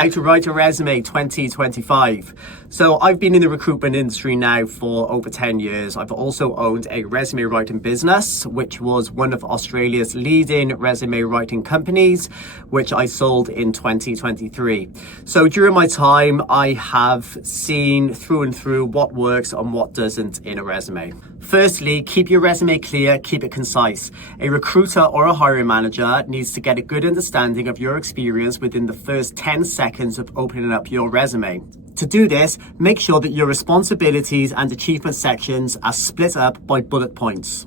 How to Write a Resume 2025. So I've been in the recruitment industry now for over 10 years. I've also owned a resume writing business, which was one of Australia's leading resume writing companies, which I sold in 2023. So during my time, I have seen through and through what works and what doesn't in a resume. Firstly, keep your resume clear, keep it concise. A recruiter or a hiring manager needs to get a good understanding of your experience within the first 10 seconds of opening up your resume. To do this, make sure that your responsibilities and achievement sections are split up by bullet points.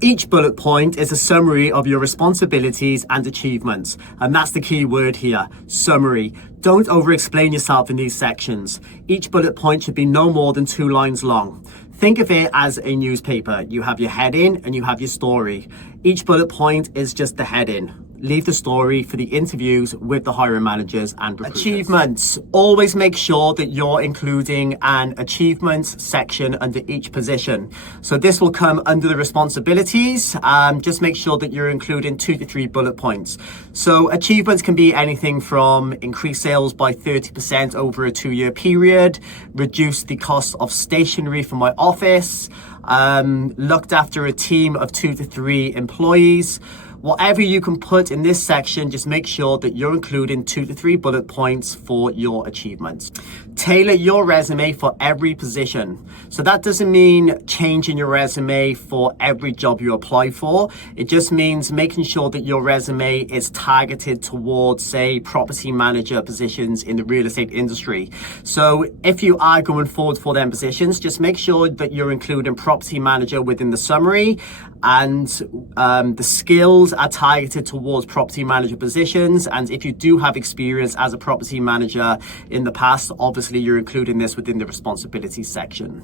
Each bullet point is a summary of your responsibilities and achievements, and that's the key word here, summary. Don't over-explain yourself in these sections. Each bullet point should be no more than 2 lines long. Think of it as a newspaper. You have your heading and you have your story. Each bullet point is just the heading. Leave the story for the interviews with the hiring managers and recruiters. Achievements. Always make sure that you're including an achievements section under each position. So this will come under the responsibilities. Just make sure that you're including 2 to 3 bullet points. So achievements can be anything from increase sales by 30% over a 2-year period, reduce the cost of stationery for my office, looked after a team of 2 to 3 employees. Whatever you can put in this section, just make sure that you're including 2 to 3 bullet points for your achievements. Tailor your resume for every position. So that doesn't mean changing your resume for every job you apply for. It just means making sure that your resume is targeted towards, say, property manager positions in the real estate industry. So if you are going forward for them positions, just make sure that you're including property manager within the summary, and the skills are targeted towards property manager positions. And if you do have experience as a property manager in the past, obviously you're including this within the responsibilities section.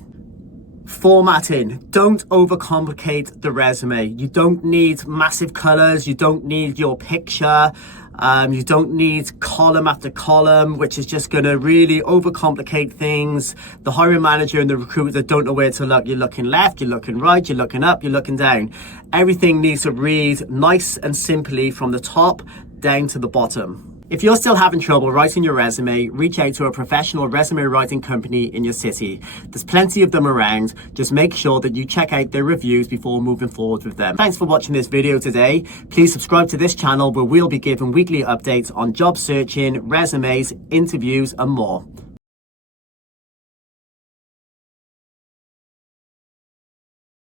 Formatting. Don't overcomplicate the resume. You don't need massive colors. You don't need your picture. You don't need column after column, which is just going to really overcomplicate things. The hiring manager and the recruiter don't know where to look. You're looking left, you're looking right, you're looking up, you're looking down. Everything needs to read nice and simply from the top down to the bottom. If you're still having trouble writing your resume, reach out to a professional resume writing company in your city. There's plenty of them around. Just make sure that you check out their reviews before moving forward with them. Thanks for watching this video today. Please subscribe to this channel where we'll be giving weekly updates on job searching, resumes, interviews, and more.